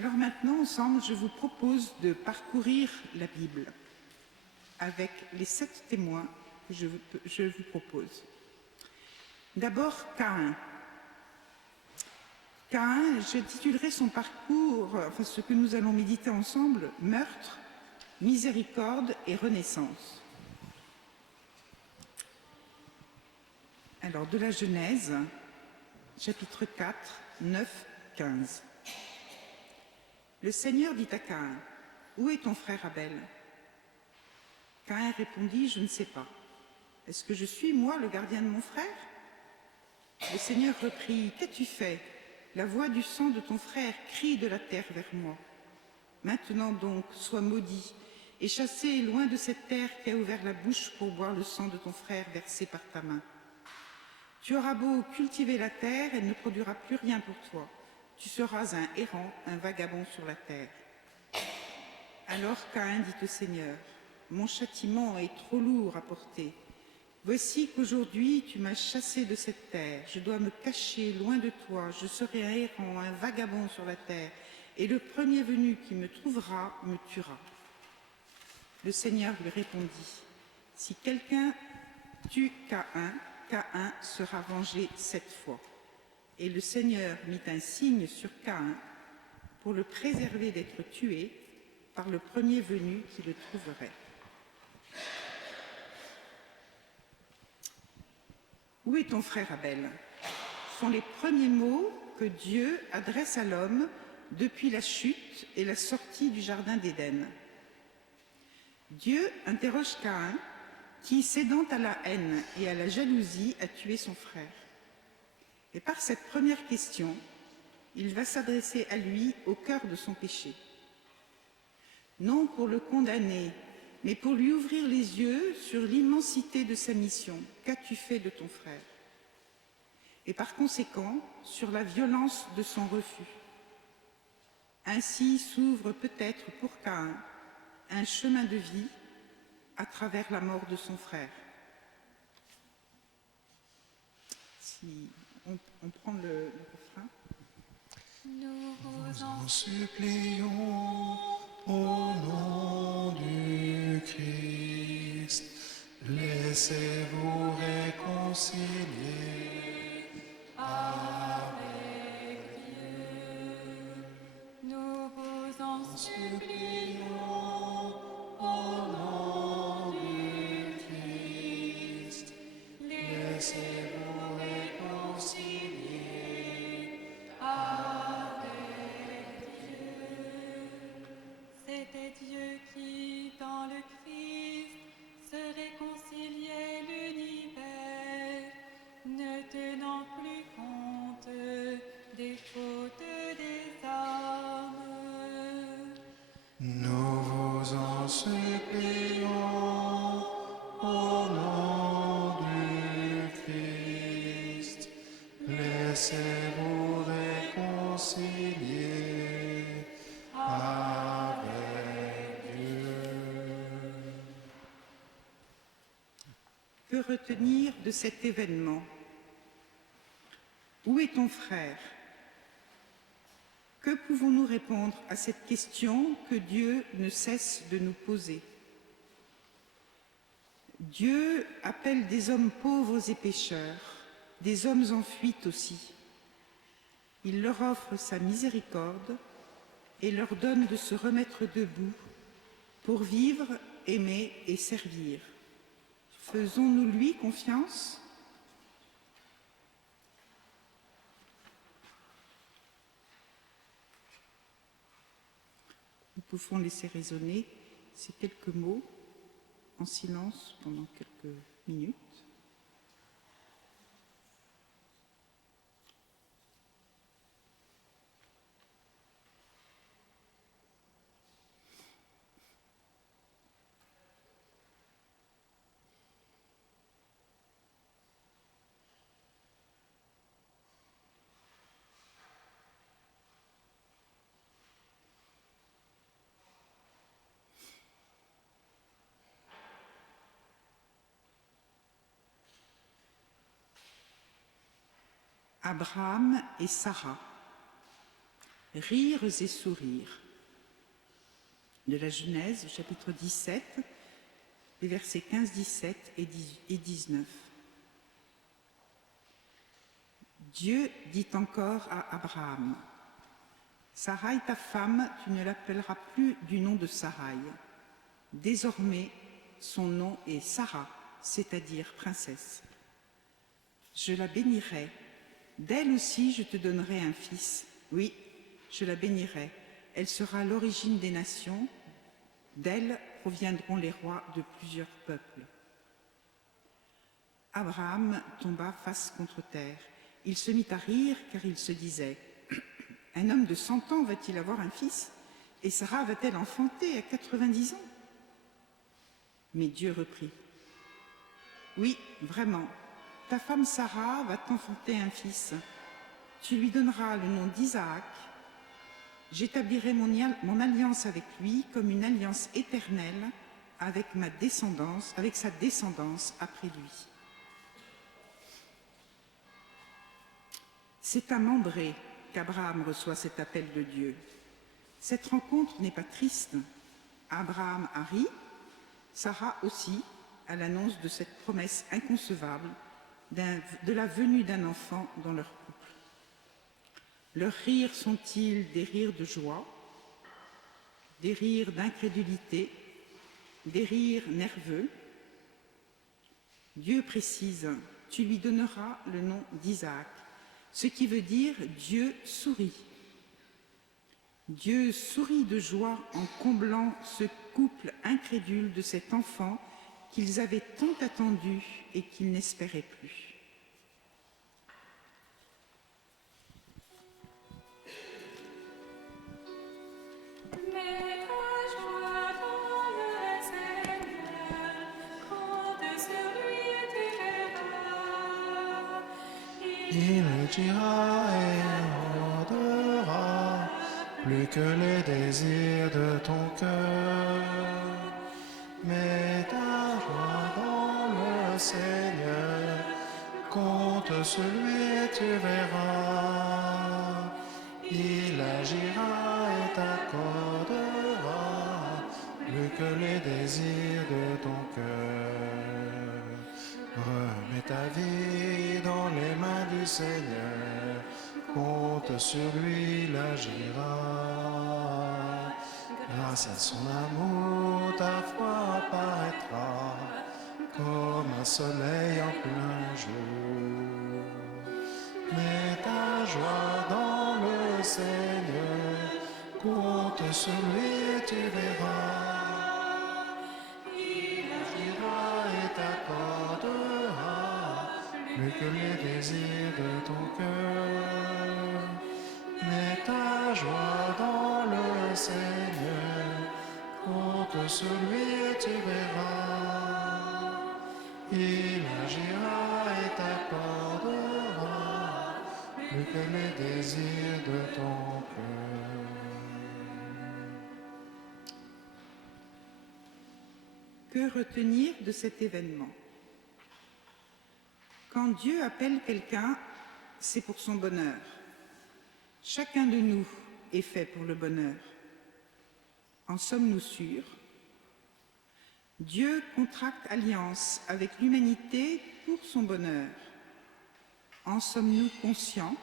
Alors maintenant, ensemble, je vous propose de parcourir la Bible avec les 7 témoins que je vous propose. D'abord, Caïn. Caïn, je titulerai son parcours, enfin ce que nous allons méditer ensemble, meurtre, miséricorde et renaissance. Alors, de la Genèse, chapitre 4, 9, 15. Le Seigneur dit à Caïn, « Où est ton frère Abel ?» Caïn répondit, « Je ne sais pas. Est-ce que je suis, moi, le gardien de mon frère ?» Le Seigneur reprit, « Qu'as-tu fait ? La voix du sang de ton frère crie de la terre vers moi. Maintenant donc, sois maudit et chassé loin de cette terre qui a ouvert la bouche pour boire le sang de ton frère versé par ta main. Tu auras beau cultiver la terre, elle ne produira plus rien pour toi. Tu seras un errant, un vagabond sur la terre. » Alors Caïn dit au Seigneur, « Mon châtiment est trop lourd à porter. Voici qu'aujourd'hui tu m'as chassé de cette terre. Je dois me cacher loin de toi. Je serai un errant, un vagabond sur la terre. Et le premier venu qui me trouvera me tuera. » Le Seigneur lui répondit, « Si quelqu'un tue Caïn, Caïn sera vengé 7 fois. » Et le Seigneur mit un signe sur Caïn pour le préserver d'être tué par le premier venu qui le trouverait. « Où est ton frère Abel ?» sont les premiers mots que Dieu adresse à l'homme depuis la chute et la sortie du jardin d'Éden. Dieu interroge Caïn, qui, cédant à la haine et à la jalousie, a tué son frère. Et par cette première question, il va s'adresser à lui au cœur de son péché. Non pour le condamner, mais pour lui ouvrir les yeux sur l'immensité de sa mission. Qu'as-tu fait de ton frère ? Et par conséquent, sur la violence de son refus. Ainsi s'ouvre peut-être pour Caïn un chemin de vie à travers la mort de son frère. Si on prend le refrain. Nous vous en supplions au nom du Christ, laissez-vous réconcilier avec Dieu. Nous vous en supplions au nom du Christ, laissez-vous réconcilier avec Dieu. C'était Dieu qui, dans le Christ, se réconciliait l'univers, ne tenant plus compte des fautes des hommes. Nous vous en supplions au nom du Christ, laissez-vous réconcilier avec Dieu. Que retenir de cet événement ? Où est ton frère ? Que pouvons-nous répondre à cette question que Dieu ne cesse de nous poser ? Dieu appelle des hommes pauvres et pécheurs, des hommes en fuite aussi. Il leur offre sa miséricorde et leur donne de se remettre debout pour vivre, aimer et servir. Faisons-nous lui confiance ? Nous pouvons laisser résonner ces quelques mots en silence pendant quelques minutes. Abraham et Sarah. rires et sourires. De la Genèse, chapitre 17, les versets 15, 17 et 19. Dieu dit encore à Abraham, « Sarai, ta femme, tu ne l'appelleras plus du nom de Sarai. Désormais, son nom est Sarah, c'est-à-dire princesse. Je la bénirai. D'elle aussi, je te donnerai un fils. Oui, je la bénirai. Elle sera l'origine des nations. D'elle proviendront les rois de plusieurs peuples. » Abraham tomba face contre terre. Il se mit à rire car il se disait « Un homme de 100 ans va-t-il avoir un fils? Et Sarah va-t-elle enfanter à 90 ans ?» Mais Dieu reprit « Oui, vraiment, ta femme Sarah va t'enfanter un fils. Tu lui donneras le nom d'Isaac. J'établirai mon alliance avec lui comme une alliance éternelle avec sa descendance après lui. » C'est à Mambré qu'Abraham reçoit cet appel de Dieu. Cette rencontre n'est pas triste. Abraham a ri, Sarah aussi, à l'annonce de cette promesse inconcevable de la venue d'un enfant dans leur couple. Leurs rires sont-ils des rires de joie, des rires d'incrédulité, des rires nerveux? Dieu précise, tu lui donneras le nom d'Isaac, ce qui veut dire Dieu sourit. Dieu sourit de joie en comblant ce couple incrédule de cet enfant qu'ils avaient tant attendu et qu'ils n'espéraient plus. Il dira et rendra plus que les désirs de ton cœur. Mets ta joie dans le Seigneur, compte sur lui et tu verras. Il agira et t'accordera plus que les désirs de ton cœur. Remets ta vie dans les mains du Seigneur, compte sur lui, il agira. Grâce à son amour, ta foi apparaîtra comme un soleil en plein jour. Mets ta joie dans le Seigneur, compte sur lui et tu verras. Plus que les désirs de ton cœur. Mets ta joie dans le Seigneur, compte sur lui et tu verras. Il agira et t'accordera plus que les désirs de ton cœur. Que retenir de cet événement? Quand Dieu appelle quelqu'un, c'est pour son bonheur. Chacun de nous est fait pour le bonheur. En sommes-nous sûrs? Dieu contracte alliance avec l'humanité pour son bonheur. En sommes-nous conscients?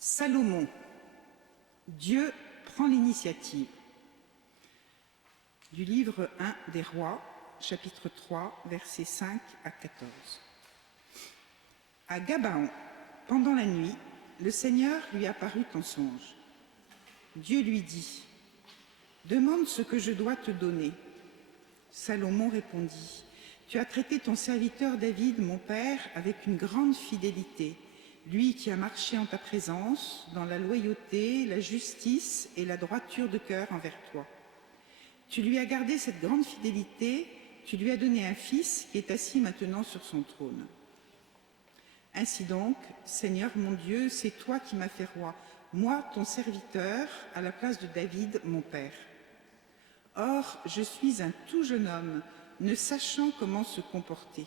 Salomon, Dieu prend l'initiative. Du livre 1 des Rois, chapitre 3, versets 5 à 14. À Gabaon, pendant la nuit, le Seigneur lui apparut en songe. Dieu lui dit, « Demande ce que je dois te donner. » Salomon répondit, « Tu as traité ton serviteur David, mon père, avec une grande fidélité, lui qui a marché en ta présence, dans la loyauté, la justice et la droiture de cœur envers toi. Tu lui as gardé cette grande fidélité, tu lui as donné un fils qui est assis maintenant sur son trône. Ainsi donc, Seigneur mon Dieu, c'est toi qui m'as fait roi, moi, ton serviteur, à la place de David, mon père. Or, je suis un tout jeune homme, ne sachant comment se comporter.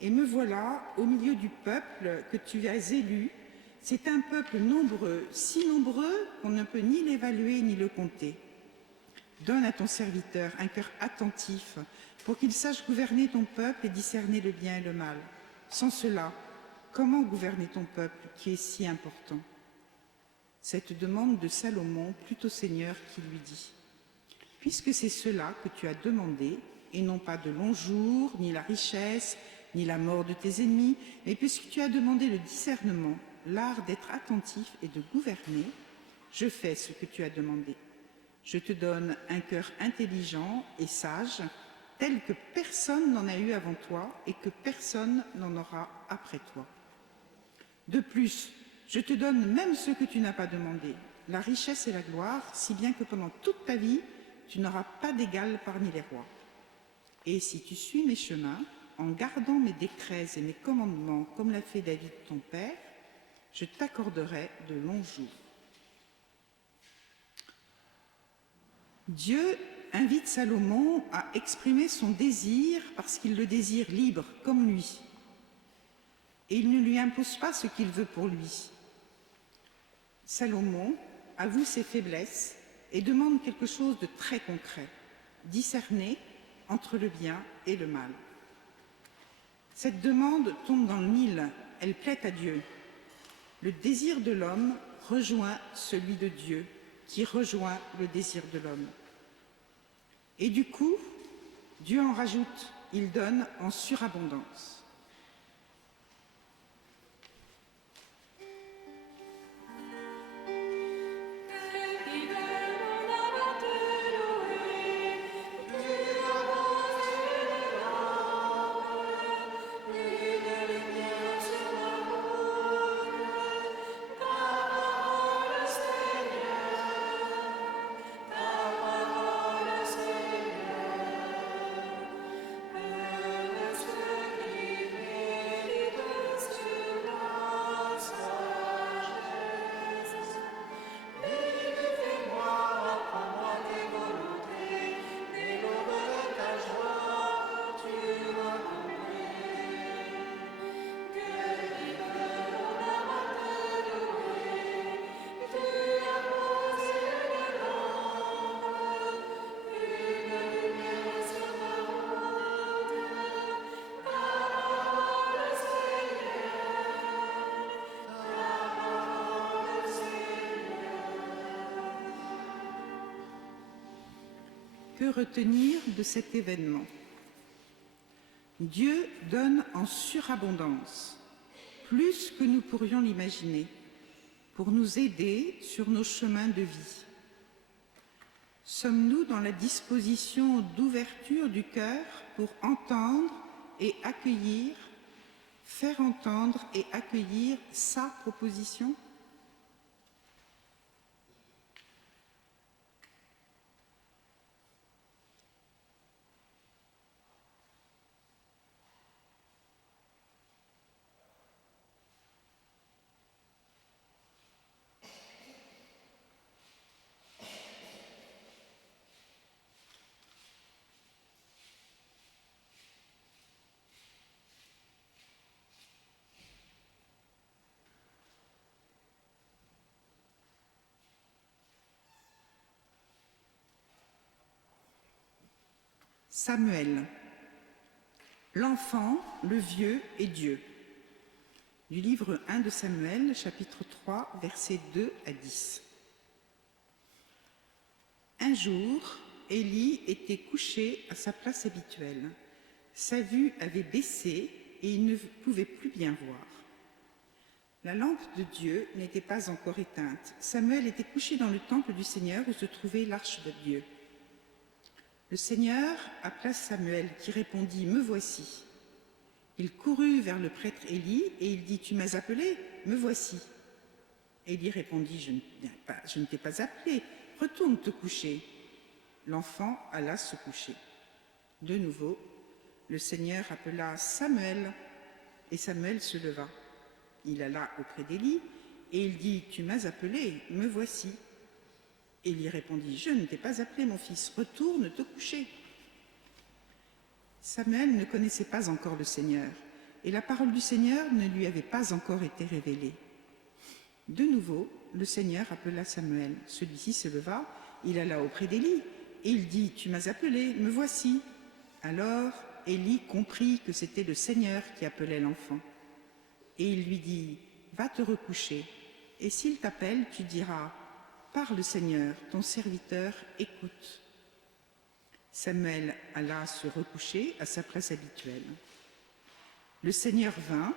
Et me voilà au milieu du peuple que tu as élu. C'est un peuple nombreux, si nombreux qu'on ne peut ni l'évaluer ni le compter. Donne à ton serviteur un cœur attentif pour qu'il sache gouverner ton peuple et discerner le bien et le mal. Sans cela, comment gouverner ton peuple qui est si important? Cette demande de Salomon plut au Seigneur qui lui dit: puisque c'est cela que tu as demandé, et non pas de longs jours, ni la richesse, ni la mort de tes ennemis, mais puisque tu as demandé le discernement, l'art d'être attentif et de gouverner, je fais ce que tu as demandé. Je te donne un cœur intelligent et sage, tel que personne n'en a eu avant toi et que personne n'en aura après toi. De plus, je te donne même ce que tu n'as pas demandé, la richesse et la gloire, si bien que pendant toute ta vie, tu n'auras pas d'égal parmi les rois. Et si tu suis mes chemins, en gardant mes décrets et mes commandements, comme l'a fait David ton père, je t'accorderai de longs jours. Dieu invite Salomon à exprimer son désir parce qu'il le désire libre, comme lui. Et il ne lui impose pas ce qu'il veut pour lui. Salomon avoue ses faiblesses et demande quelque chose de très concret, discerner entre le bien et le mal. Cette demande tombe dans le mille, elle plaît à Dieu. Le désir de l'homme rejoint celui de Dieu, qui rejoint le désir de l'homme. Et du coup, Dieu en rajoute, il donne en surabondance. Que retenir de cet événement? Dieu donne en surabondance, plus que nous pourrions l'imaginer, pour nous aider sur nos chemins de vie. Sommes-nous dans la disposition d'ouverture du cœur pour entendre et accueillir, faire entendre et accueillir sa proposition? Samuel. L'enfant, le vieux et Dieu. Du livre 1 de Samuel, chapitre 3, versets 2 à 10. Un jour, Élie était couché à sa place habituelle. Sa vue avait baissé et il ne pouvait plus bien voir. La lampe de Dieu n'était pas encore éteinte. Samuel était couché dans le temple du Seigneur où se trouvait l'arche de Dieu. Le Seigneur appela Samuel, qui répondit, « Me voici ». Il courut vers le prêtre Élie et il dit, « Tu m'as appelé, me voici ». Élie répondit, je ne t'ai pas appelé, retourne te coucher. L'enfant alla se coucher. De nouveau, le Seigneur appela Samuel, et Samuel se leva. Il alla auprès d'Élie, et il dit, « Tu m'as appelé, me voici ». Élie répondit, « Je ne t'ai pas appelé, mon fils, retourne te coucher. » Samuel ne connaissait pas encore le Seigneur, et la parole du Seigneur ne lui avait pas encore été révélée. De nouveau, le Seigneur appela Samuel. Celui-ci se leva, il alla auprès d'Élie, et il dit, « Tu m'as appelé, me voici ». Alors Élie comprit que c'était le Seigneur qui appelait l'enfant. Et il lui dit, « Va te recoucher, et s'il t'appelle, tu diras, « Parle Seigneur, ton serviteur écoute ». Samuel alla se recoucher à sa place habituelle. Le Seigneur vint,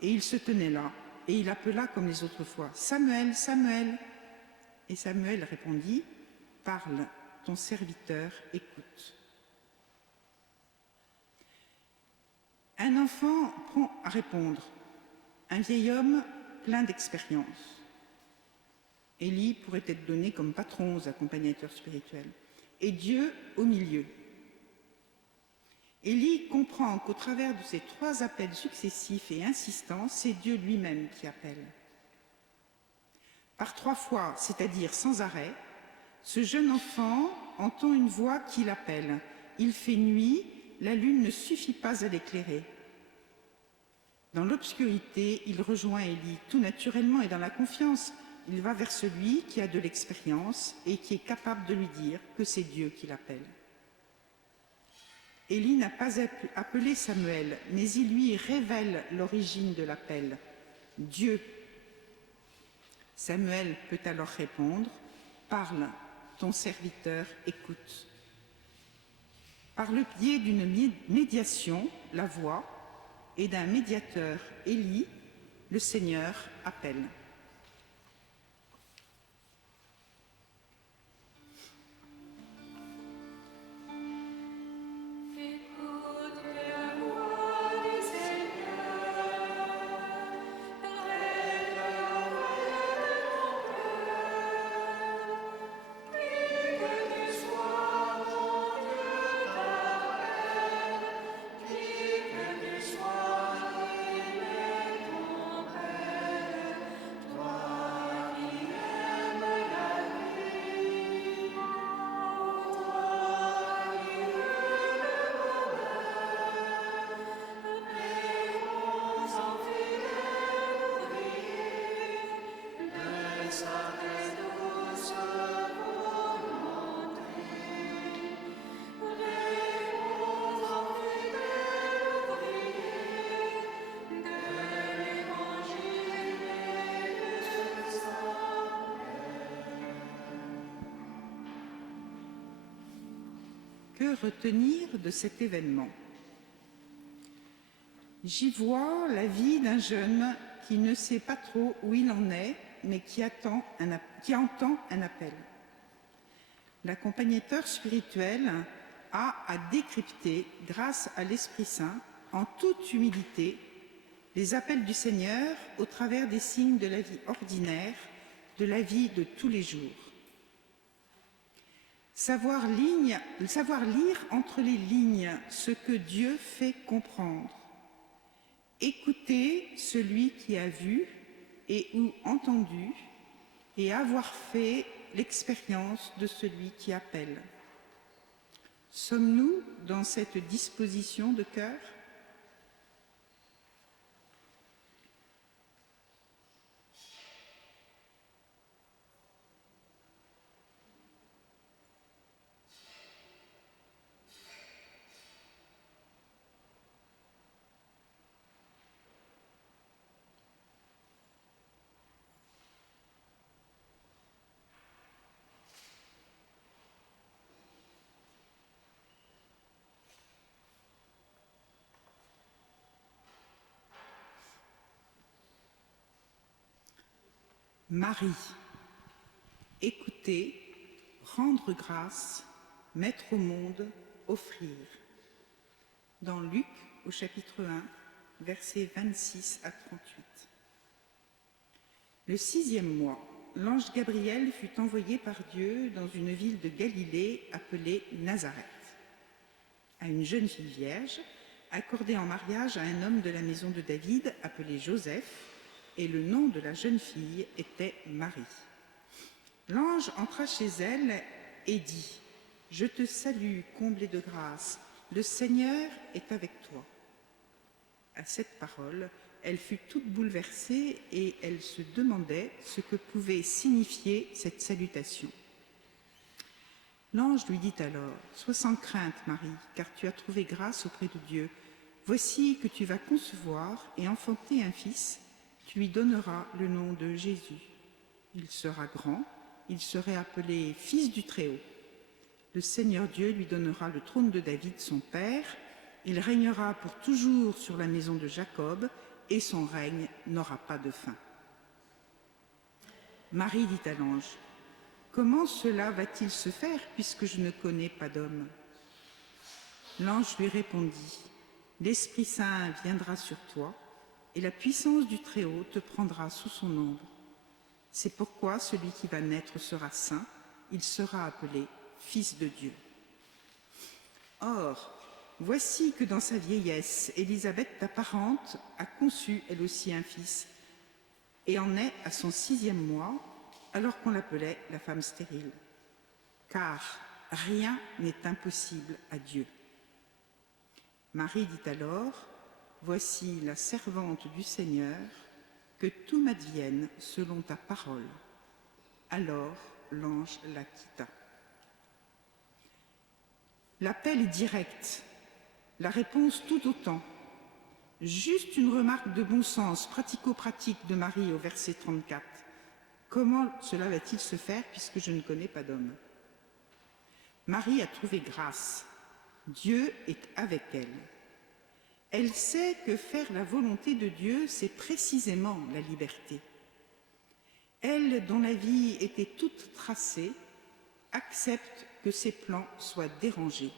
et il se tenait là, et il appela comme les autres fois, « Samuel, Samuel !» Et Samuel répondit, « Parle, ton serviteur écoute ». Un enfant prend à répondre, un vieil homme plein d'expérience. Élie pourrait être donné comme patron aux accompagnateurs spirituels, et Dieu au milieu. Élie comprend qu'au travers de ces 3 appels successifs et insistants, c'est Dieu lui-même qui appelle. Par 3 fois, c'est-à-dire sans arrêt, ce jeune enfant entend une voix qui l'appelle. Il fait nuit, la lune ne suffit pas à l'éclairer. Dans l'obscurité, il rejoint Élie, tout naturellement et dans la confiance. Il va vers celui qui a de l'expérience et qui est capable de lui dire que c'est Dieu qui l'appelle. Élie n'a pas appelé Samuel, mais il lui révèle l'origine de l'appel, Dieu. Samuel peut alors répondre, « Parle, ton serviteur écoute ». Par le biais d'une médiation, la voix, et d'un médiateur, Élie, le Seigneur appelle. Que retenir de cet événement? J'y vois la vie d'un jeune qui ne sait pas trop où il en est, mais qui entend un appel. L'accompagnateur spirituel a à décrypter, grâce à l'Esprit Saint, en toute humilité, les appels du Seigneur au travers des signes de la vie ordinaire, de la vie de tous les jours. Savoir lire entre les lignes ce que Dieu fait comprendre. Écouter celui qui a vu et ou entendu et avoir fait l'expérience de celui qui appelle. Sommes-nous dans cette disposition de cœur ? Marie, écouter, rendre grâce, mettre au monde, offrir. Dans Luc, au chapitre 1, versets 26 à 38. Le 6e mois, l'ange Gabriel fut envoyé par Dieu dans une ville de Galilée appelée Nazareth, à une jeune fille vierge, accordée en mariage à un homme de la maison de David appelé Joseph, et le nom de la jeune fille était Marie. L'ange entra chez elle et dit : « Je te salue, comblée de grâce, le Seigneur est avec toi. » À cette parole, elle fut toute bouleversée et elle se demandait ce que pouvait signifier cette salutation. L'ange lui dit alors : « Sois sans crainte, Marie, car tu as trouvé grâce auprès de Dieu. Voici que tu vas concevoir et enfanter un fils, tu lui donneras le nom de Jésus. Il sera grand, il serait appelé Fils du Très-Haut. Le Seigneur Dieu lui donnera le trône de David, son père. Il régnera pour toujours sur la maison de Jacob, et son règne n'aura pas de fin. » Marie dit à l'ange : « Comment cela va-t-il se faire, puisque je ne connais pas d'homme ?» L'ange lui répondit : « L'Esprit Saint viendra sur toi, et la puissance du Très-Haut te prendra sous son ombre. C'est pourquoi celui qui va naître sera saint, il sera appelé Fils de Dieu. Or, voici que dans sa vieillesse, Élisabeth, ta parente, a conçu elle aussi un fils, et en est à son 6e mois, alors qu'on l'appelait la femme stérile. Car rien n'est impossible à Dieu. » Marie dit alors : « Voici la servante du Seigneur, que tout m'advienne selon ta parole. » Alors l'ange la quitta. L'appel est direct, la réponse tout autant. Juste une remarque de bon sens, pratico-pratique de Marie au verset 34. Comment cela va-t-il se faire puisque je ne connais pas d'homme ? Marie a trouvé grâce. Dieu est avec elle. Elle sait que faire la volonté de Dieu, c'est précisément la liberté. Elle, dont la vie était toute tracée, accepte que ses plans soient dérangés.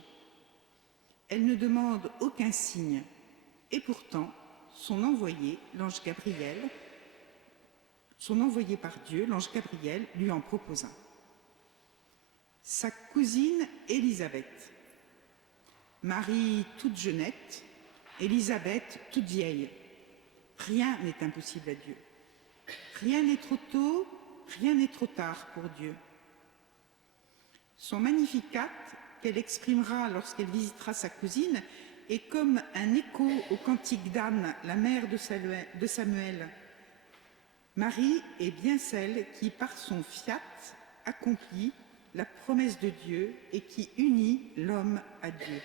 Elle ne demande aucun signe, et pourtant, son envoyé par Dieu, l'ange Gabriel, lui en propose un. Sa cousine Élisabeth. Marie toute jeunette, Élisabeth toute vieille. Rien n'est impossible à Dieu. Rien n'est trop tôt, rien n'est trop tard pour Dieu. Son Magnificat, qu'elle exprimera lorsqu'elle visitera sa cousine, est comme un écho au cantique d'Anne, la mère de Samuel. Marie est bien celle qui, par son fiat, accomplit la promesse de Dieu et qui unit l'homme à Dieu.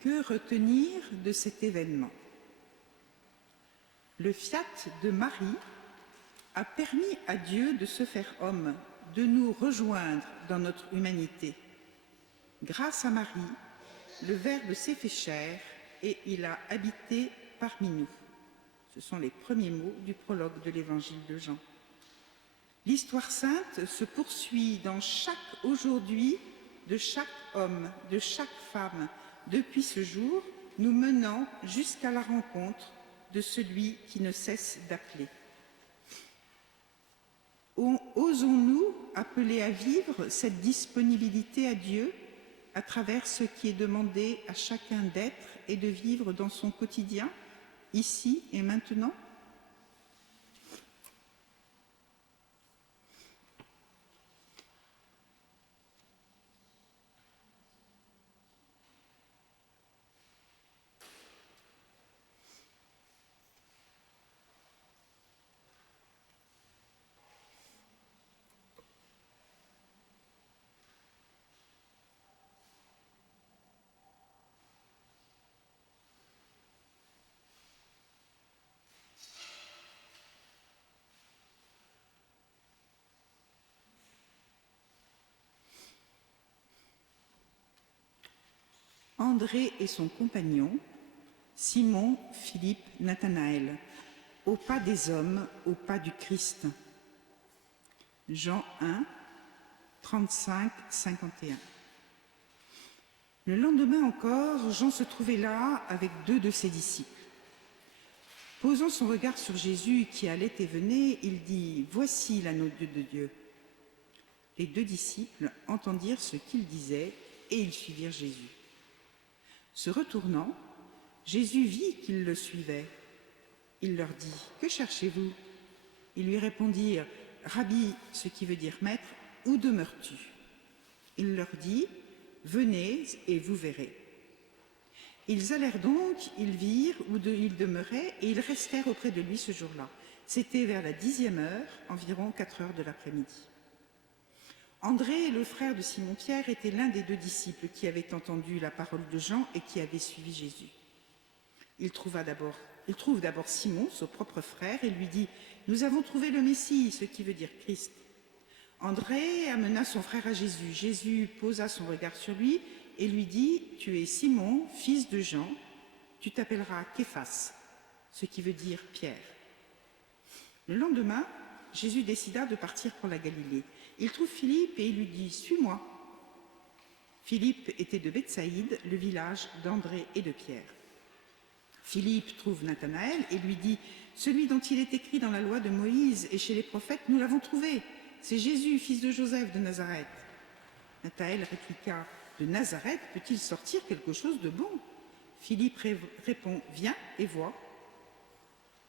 Que retenir de cet événement ? Le fiat de Marie a permis à Dieu de se faire homme, de nous rejoindre dans notre humanité. Grâce à Marie, le Verbe s'est fait chair et il a habité parmi nous. Ce sont les premiers mots du prologue de l'Évangile de Jean. L'histoire sainte se poursuit dans chaque aujourd'hui de chaque homme, de chaque femme, depuis ce jour, nous menant jusqu'à la rencontre de celui qui ne cesse d'appeler. Osons-nous appeler à vivre cette disponibilité à Dieu à travers ce qui est demandé à chacun d'être et de vivre dans son quotidien, ici et maintenant ? André et son compagnon, Simon, Philippe, Nathanaël, au pas des hommes, au pas du Christ. Jean 1, 35, 51. Le lendemain encore, Jean se trouvait là avec 2 de ses disciples. Posant son regard sur Jésus qui allait et venait, il dit « Voici l'agneau de Dieu ». Les 2 disciples entendirent ce qu'il disait et ils suivirent Jésus. Se retournant, Jésus vit qu'ils le suivaient. Il leur dit « Que cherchez-vous » Ils lui répondirent « Rabbi », ce qui veut dire « Maître, où demeures-tu » Il leur dit « Venez et vous verrez ». Ils allèrent donc, ils virent où il demeurait et ils restèrent auprès de lui ce jour-là. C'était vers la 10e heure, environ 4 heures de l'après-midi. André, le frère de Simon-Pierre, était l'un des 2 disciples qui avaient entendu la parole de Jean et qui avaient suivi Jésus. Il trouve d'abord Simon, son propre frère, et lui dit « Nous avons trouvé le Messie », ce qui veut dire Christ. André amena son frère à Jésus. Jésus posa son regard sur lui et lui dit « Tu es Simon, fils de Jean, tu t'appelleras Képhas », ce qui veut dire Pierre. Le lendemain, Jésus décida de partir pour la Galilée. Il trouve Philippe et il lui dit « Suis-moi ». Philippe était de Bethsaïde, le village d'André et de Pierre. Philippe trouve Nathanaël et lui dit « Celui dont il est écrit dans la loi de Moïse et chez les prophètes, nous l'avons trouvé. C'est Jésus, fils de Joseph de Nazareth. » Nathanaël répliqua « De Nazareth peut-il sortir quelque chose de bon ?» Philippe répond « Viens et vois. »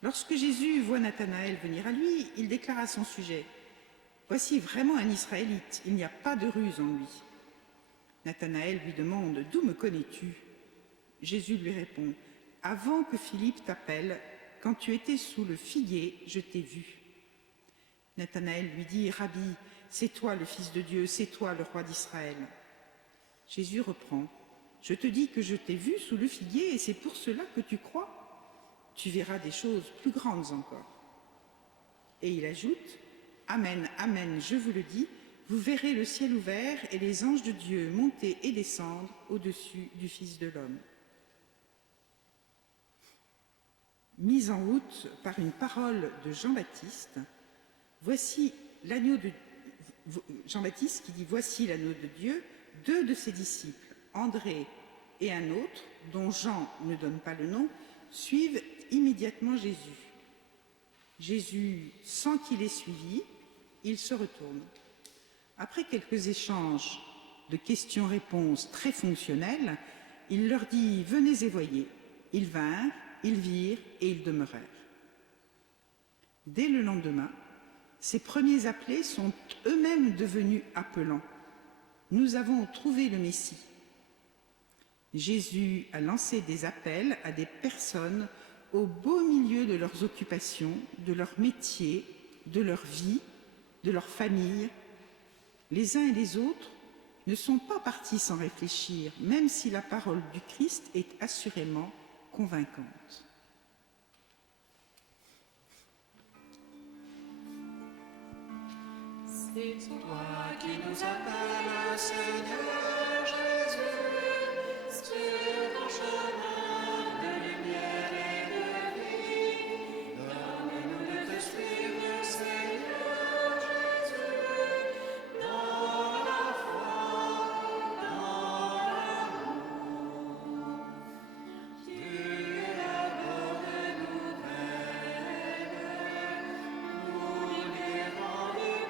Lorsque Jésus voit Nathanaël venir à lui, il déclara à son sujet « Voici vraiment un Israélite, il n'y a pas de ruse en lui. » Nathanaël lui demande « D'où me connais-tu » Jésus lui répond « Avant que Philippe t'appelle, quand tu étais sous le figuier, je t'ai vu. » Nathanaël lui dit « Rabbi, c'est toi le Fils de Dieu, c'est toi le roi d'Israël. » Jésus reprend « Je te dis que je t'ai vu sous le figuier et c'est pour cela que tu crois. Tu verras des choses plus grandes encore. » Et il ajoute « Amen, amen, je vous le dis, vous verrez le ciel ouvert et les anges de Dieu monter et descendre au-dessus du Fils de l'homme. » Mise en route par une parole de Jean-Baptiste, voici l'agneau de Jean-Baptiste qui dit « Voici l'agneau de Dieu », 2 de ses disciples, André et un autre, dont Jean ne donne pas le nom, suivent immédiatement Jésus. Jésus sent qu'il est suivi, il se retourne. Après quelques échanges de questions-réponses très fonctionnels, il leur dit « Venez et voyez ». Ils vinrent, ils virent et ils demeurèrent. Dès le lendemain, ces premiers appelés sont eux-mêmes devenus appelants. Nous avons trouvé le Messie. Jésus a lancé des appels à des personnes au beau milieu de leurs occupations, de leur métier, de leur vie, de leur famille. Les uns et les autres ne sont pas partis sans réfléchir, même si la parole du Christ est assurément convaincante. C'est toi qui nous appelles, Seigneur Jésus, sur ton chemin de lumière et de vie. Donne-nous de te suivre, Seigneur Jésus, dans la foi, dans l'amour. Tu es la bonne nouvelle, nous l'irons.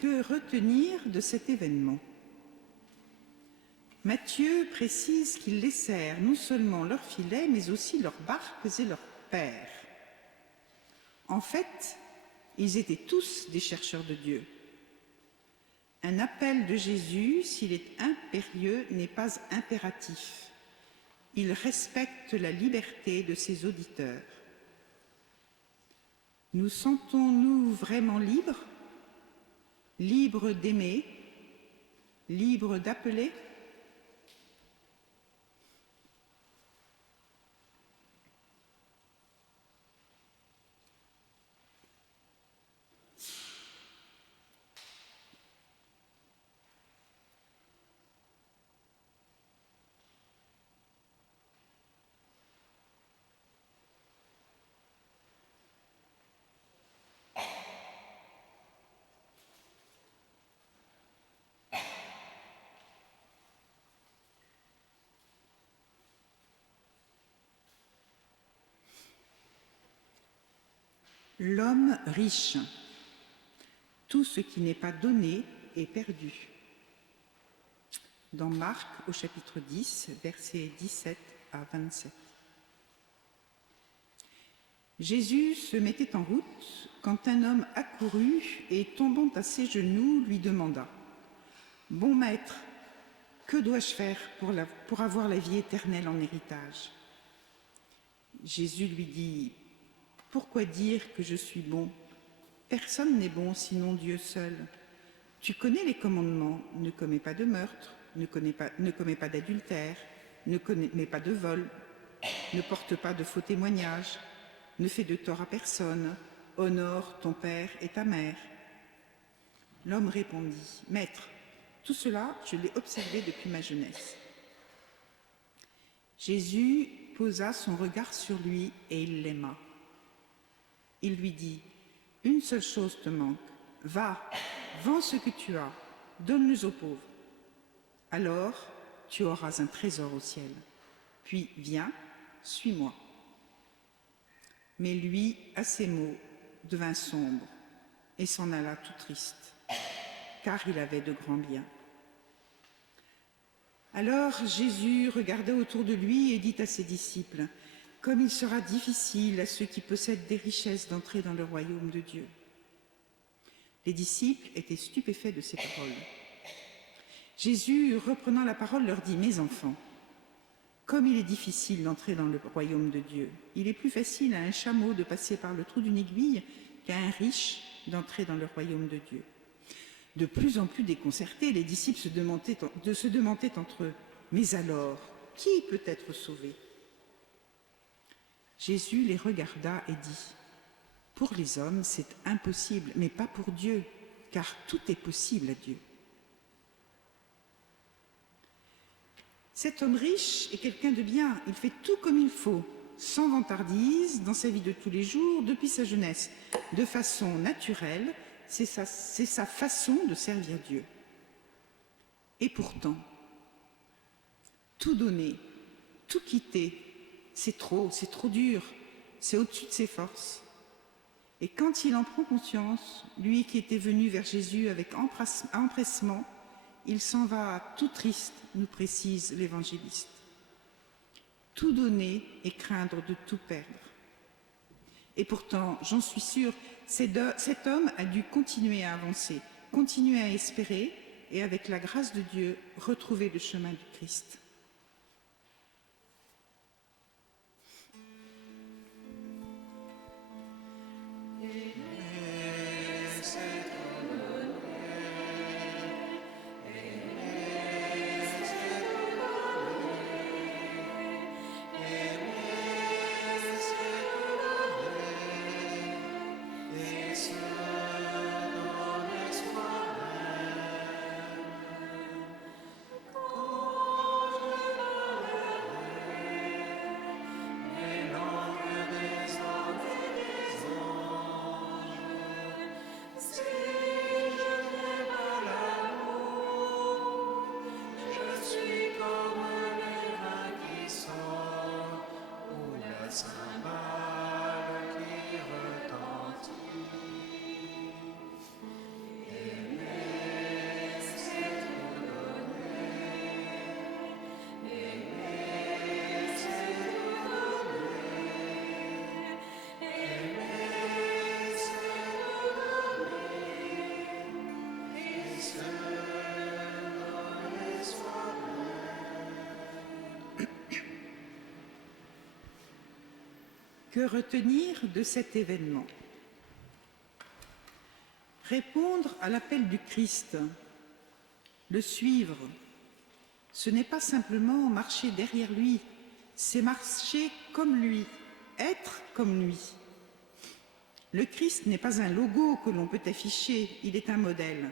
que retenir de cet événement? Matthieu précise qu'ils laissèrent non seulement leurs filets, mais aussi leurs barques et leurs pères. En fait, ils étaient tous des chercheurs de Dieu. Un appel de Jésus, s'il est impérieux, n'est pas impératif. Il respecte la liberté de ses auditeurs. Nous sentons-nous vraiment libres? Libres d'aimer? Libres d'appeler? L'homme riche. Tout ce qui n'est pas donné est perdu. Dans Marc au chapitre 10, versets 17 à 27. Jésus se mettait en route quand un homme accourut et tombant à ses genoux lui demanda: « Bon maître, que dois-je faire pour avoir la vie éternelle en héritage ?» Jésus lui dit: « Pourquoi dire que je suis bon? Personne n'est bon sinon Dieu seul. Tu connais les commandements: ne commets pas de meurtre, ne commets pas d'adultère, ne commets pas de vol, ne porte pas de faux témoignages, ne fais de tort à personne, honore ton père et ta mère. » L'homme répondit: « Maître, tout cela, je l'ai observé depuis ma jeunesse. » Jésus posa son regard sur lui et il l'aima. Il lui dit: « Une seule chose te manque. Va, vends ce que tu as, donne-le aux pauvres. Alors tu auras un trésor au ciel. Puis viens, suis-moi. » Mais lui, à ces mots, devint sombre et s'en alla tout triste, car il avait de grands biens. Alors Jésus regarda autour de lui et dit à ses disciples: « Comme il sera difficile à ceux qui possèdent des richesses d'entrer dans le royaume de Dieu. » Les disciples étaient stupéfaits de ces paroles. Jésus, reprenant la parole, leur dit: « Mes enfants, comme il est difficile d'entrer dans le royaume de Dieu, il est plus facile à un chameau de passer par le trou d'une aiguille qu'à un riche d'entrer dans le royaume de Dieu. » De plus en plus déconcertés, les disciples se demandaient entre eux: « Mais alors, qui peut être sauvé ?» Jésus les regarda et dit: « Pour les hommes, c'est impossible, mais pas pour Dieu, car tout est possible à Dieu. » Cet homme riche est quelqu'un de bien, il fait tout comme il faut, sans vantardise, dans sa vie de tous les jours, depuis sa jeunesse, de façon naturelle. C'est sa façon de servir Dieu. Et pourtant, tout donner, tout quitter, c'est trop dur, c'est au-dessus de ses forces. Et quand il en prend conscience, lui qui était venu vers Jésus avec empressement, il s'en va tout triste, nous précise l'évangéliste. Tout donner et craindre de tout perdre. Et pourtant, j'en suis sûre, cet homme a dû continuer à avancer, continuer à espérer et, avec la grâce de Dieu, retrouver le chemin du Christ. Quand Que retenir de cet événement? Répondre à l'appel du Christ, le suivre, ce n'est pas simplement marcher derrière lui, c'est marcher comme lui, être comme lui. Le Christ n'est pas un logo que l'on peut afficher, il est un modèle.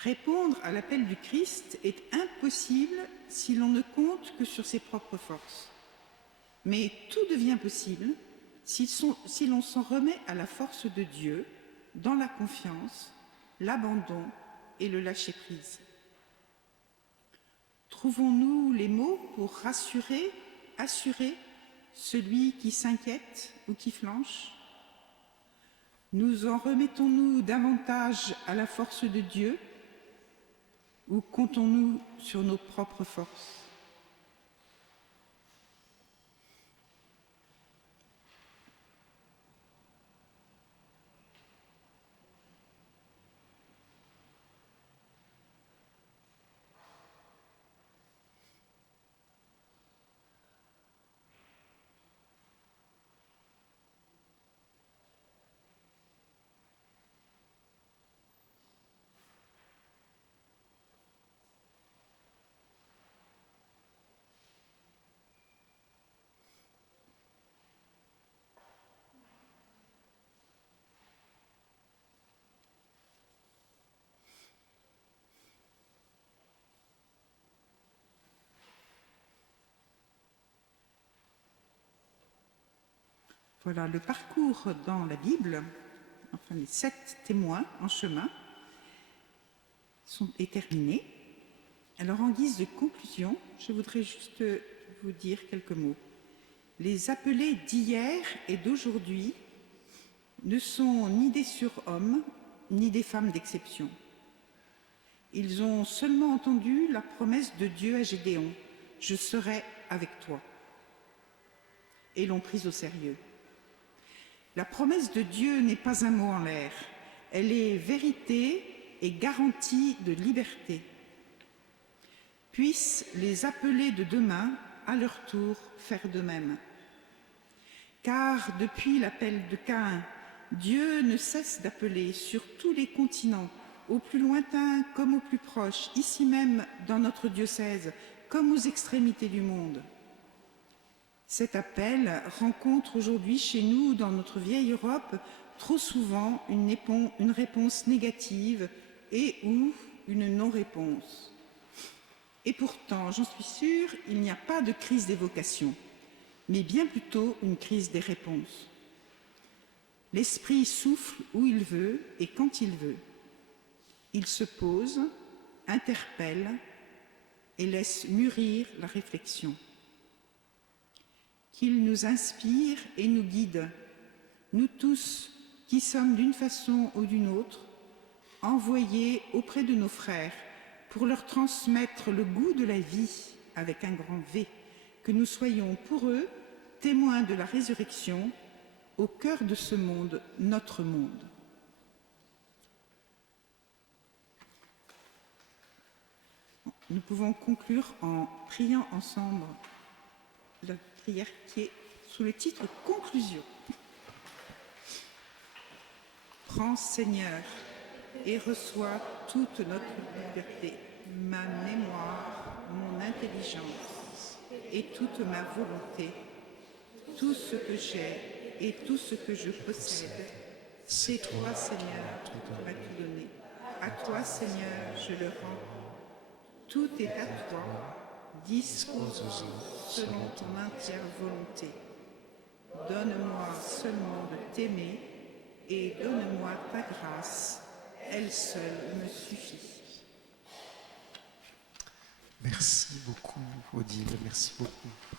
Répondre à l'appel du Christ est impossible si l'on ne compte que sur ses propres forces. Mais tout devient possible si l'on s'en remet à la force de Dieu, dans la confiance, l'abandon et le lâcher-prise. Trouvons-nous les mots pour rassurer, assurer celui qui s'inquiète ou qui flanche? Nous en remettons-nous davantage à la force de Dieu ou comptons-nous sur nos propres forces? Voilà, le parcours dans la Bible, enfin les 7 témoins en chemin, est terminé. Alors en guise de conclusion, je voudrais juste vous dire quelques mots. Les appelés d'hier et d'aujourd'hui ne sont ni des surhommes, ni des femmes d'exception. Ils ont seulement entendu la promesse de Dieu à Gédéon, « Je serai avec toi », et l'ont prise au sérieux. La promesse de Dieu n'est pas un mot en l'air, elle est vérité et garantie de liberté. Puissent les appelés de demain, à leur tour, faire de même. Car depuis l'appel de Caïn, Dieu ne cesse d'appeler sur tous les continents, au plus lointain comme au plus proche, ici même dans notre diocèse, comme aux extrémités du monde. Cet appel rencontre aujourd'hui chez nous, dans notre vieille Europe, trop souvent une réponse négative et ou une non-réponse. Et pourtant, j'en suis sûre, il n'y a pas de crise des vocations, mais bien plutôt une crise des réponses. L'Esprit souffle où il veut et quand il veut. Il se pose, interpelle et laisse mûrir la réflexion. Qu'il nous inspire et nous guide, nous tous qui sommes d'une façon ou d'une autre envoyés auprès de nos frères pour leur transmettre le goût de la vie avec un grand V, que nous soyons pour eux témoins de la résurrection au cœur de ce monde, notre monde. Nous pouvons conclure en priant ensemble la prière qui est sous le titre « Conclusion ». Prends, Seigneur, et reçois toute notre liberté, ma mémoire, mon intelligence et toute ma volonté, tout ce que j'ai et tout ce que je possède. C'est toi, Seigneur, qui m'as tout donné. À toi, Seigneur, je le rends. Tout est à toi. Dispose-en selon ton entière volonté. Donne-moi seulement de t'aimer et donne-moi ta grâce. Elle seule me suffit. Merci beaucoup, Odile, merci beaucoup.